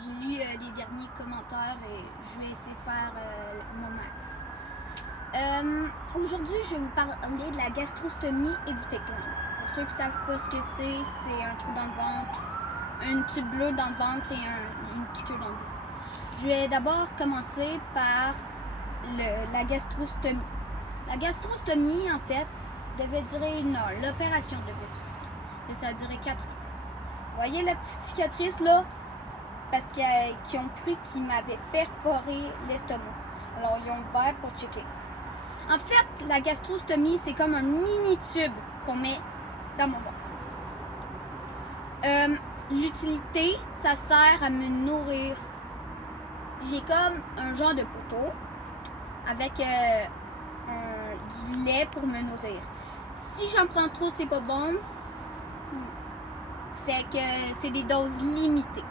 J'ai lu les derniers commentaires et je vais essayer de faire mon max. Aujourd'hui, je vais vous parler de la gastrostomie et du pickline. Pour ceux qui ne savent pas ce que c'est un trou dans le ventre, un tube bleu dans le ventre et une piqûre dans le dos. Je vais d'abord commencer par la gastrostomie. La gastrostomie, en fait, devait durer 1 heure. L'opération devait durer. Mais ça a duré 4 heures. Vous voyez la petite cicatrice là? C'est parce qu'ils ont cru qu'ils m'avaient perforé l'estomac. Alors, ils ont ouvert pour checker. En fait, la gastrostomie, c'est comme un mini-tube qu'on met dans mon ventre. L'utilité, ça sert à me nourrir. J'ai comme un genre de poteau avec du lait pour me nourrir. Si j'en prends trop, c'est pas bon. Fait que c'est des doses limitées.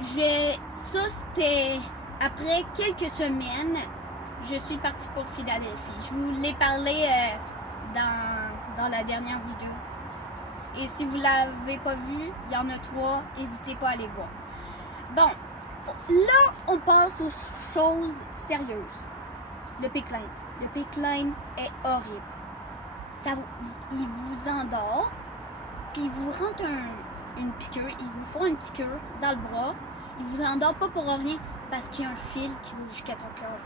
Ça, c'était après quelques semaines, je suis partie pour Philadelphie. Je vous l'ai parlé dans la dernière vidéo. Et si vous ne l'avez pas vu, il y en a 3, n'hésitez pas à aller voir. Bon, là, on passe aux choses sérieuses. Le pickline. Le pickline est horrible. Il vous endort, puis il vous rentre une piqûre, ils vous font une piqûre dans le bras. Il vous endort pas pour rien parce qu'il y a un fil qui va jusqu'à ton cœur.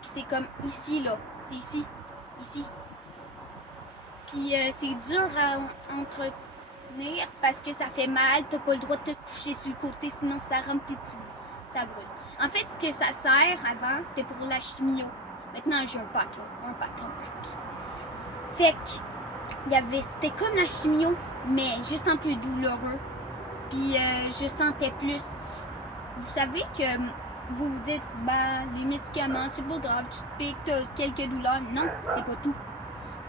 Puis c'est comme ici, là. C'est ici. Ici. Puis c'est dur à entretenir parce que ça fait mal. T'as pas le droit de te coucher sur le côté, sinon ça rentre puis ça brûle. En fait, ce que ça sert avant, c'était pour la chimio. Maintenant, j'ai un pack, là. Un pack. Fait que c'était comme la chimio, mais juste un peu douloureux. Puis je sentais plus. Vous savez que vous vous dites, les médicaments, c'est pas grave, tu te piques, t'as quelques douleurs. Non, c'est pas tout.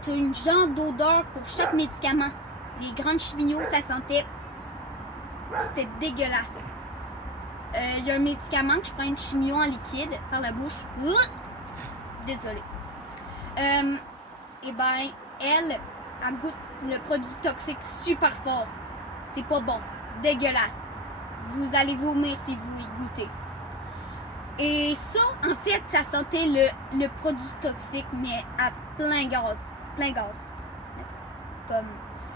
T'as une genre d'odeur pour chaque médicament. Les grandes chimios, ça sentait. C'était dégueulasse. Il y a un médicament que je prends une chimio en liquide par la bouche. Désolée. Et ben, elle goûte le produit toxique super fort. C'est pas bon. Dégueulasse. Vous allez vomir si vous y goûtez. Et ça, en fait, ça sentait le produit toxique, mais à plein gaz. Plein gaz. Comme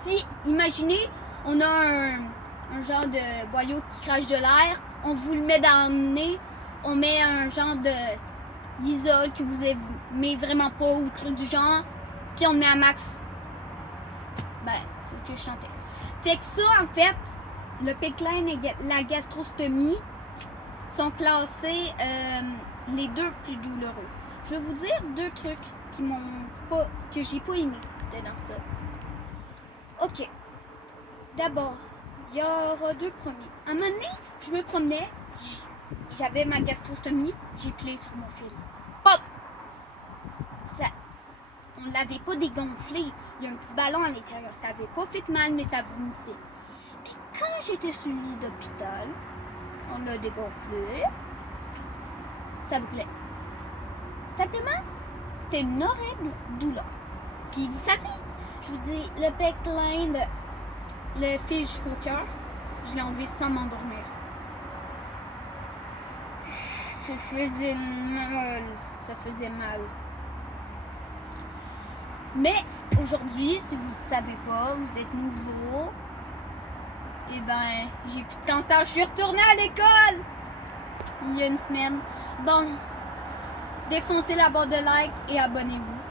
si, imaginez, on a un genre de boyau qui crache de l'air, on vous le met dans le nez, on met un genre de l'isole que vous aimez vraiment pas ou truc du genre, puis on le met à max. C'est ce que je chantais. Fait que ça, en fait, le pickline et la gastrostomie sont classés les 2 plus douloureux. Je vais vous dire 2 trucs que j'ai pas aimé dans ça. Ok. D'abord, il y aura 2 premiers. À un moment donné, je me promenais, j'avais ma gastrostomie, j'ai plié sur mon fil. Pop! On l'avait pas dégonflé. Il y a un petit ballon à l'intérieur. Ça avait pas fait mal, mais ça vomissait. Puis quand j'étais sur le lit d'hôpital, on l'a dégonflé. Ça brûlait. Simplement, c'était une horrible douleur. Puis vous savez, je vous dis, le pickline, le fil jusqu'au cœur, je l'ai enlevé sans m'endormir. Ça faisait mal. Ça faisait mal. Mais aujourd'hui, si vous ne savez pas, vous êtes nouveau, et j'ai plus de cancer. Je suis retournée à l'école il y a une semaine. Bon, défoncez la barre de like et abonnez-vous.